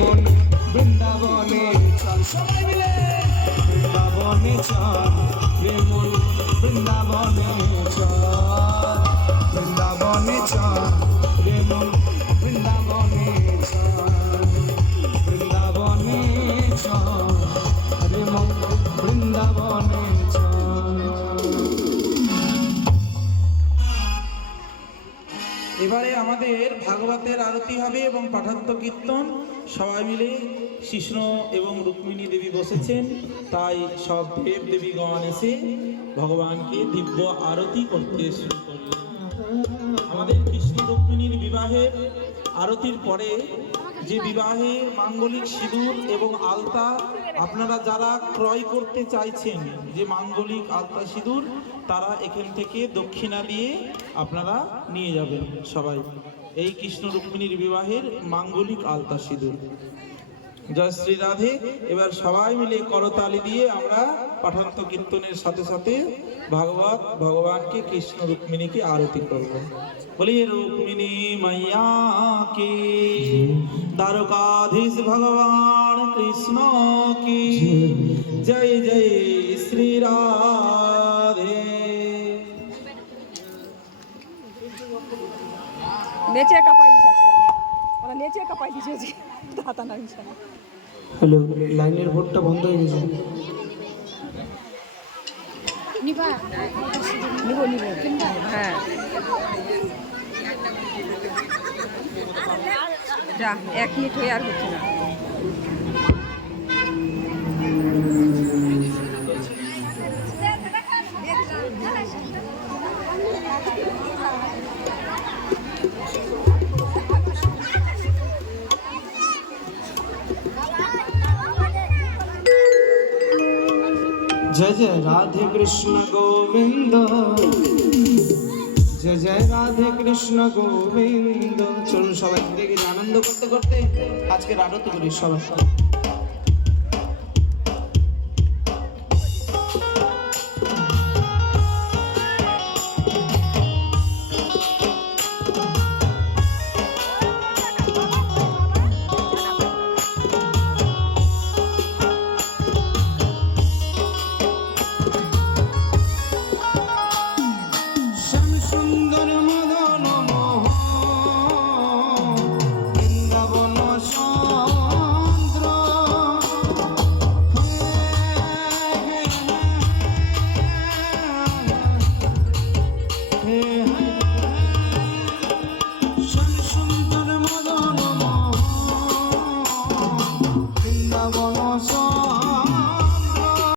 মন বৃন্দাবনে চল। সবাই মিলে বৃন্দাবনে চল রে বৃন্দাবনে চল। বৃন্দাবনে চল। এবারে আমাদের ভাগবতের আরতি হবে এবং পাঠাত্ম কীর্তন। সবাই মিলে কৃষ্ণ এবং রুক্মিণী দেবী বসেছেন, তাই সব দেব দেবীগণ এসে ভগবানকে দিব্য আরতি করতে শুরু করলেন। আমাদের কৃষ্ণ রুক্মিণীর বিবাহের আরতির পরে যে বিবাহের মাঙ্গলিক সিঁদুর এবং আলতা, আপনারা যারা ক্রয় করতে চাইছেন যে মাঙ্গলিক আলতা সিঁদুর, তারা এখান থেকে দক্ষিণা দিয়ে আপনারা নিয়ে যাবেন সবাই। এই কৃষ্ণ রুক্মিণীর বিবাহের মাঙ্গলিক আলতা সিঁদুর। জয় শ্রী রাধে। এবার সবাই মিলে করতালি দিয়ে আমরা পাঠান্ত কীর্তনের সাথে সাথে ভাগবত ভগবানকে কৃষ্ণ রুক্মিণীকে আরতি করব। বলিয়ে রুক্মিণী মাইয়া কি দ্বারকাধীশ ভগবান কৃষ্ণ কি জয় জয় শ্রী রাধে। নেচে দিছে নেচে কাপাই দিছে যে হাতা না বিছানা হ্যালো লাইনের বোর্ডটা বন্ধ হয়ে গেছে। নিবা? নিব নিব। হ্যাঁ। যা এক মিনিট হয়ে আর হচ্ছে না। जय जय राधे कृष्ण गोविंद जय जय রাধে কৃষ্ণ গোবিন্দ চলুন সবাই দেখে আনন্দ করতে করতে আজকে আরতি করি সবাই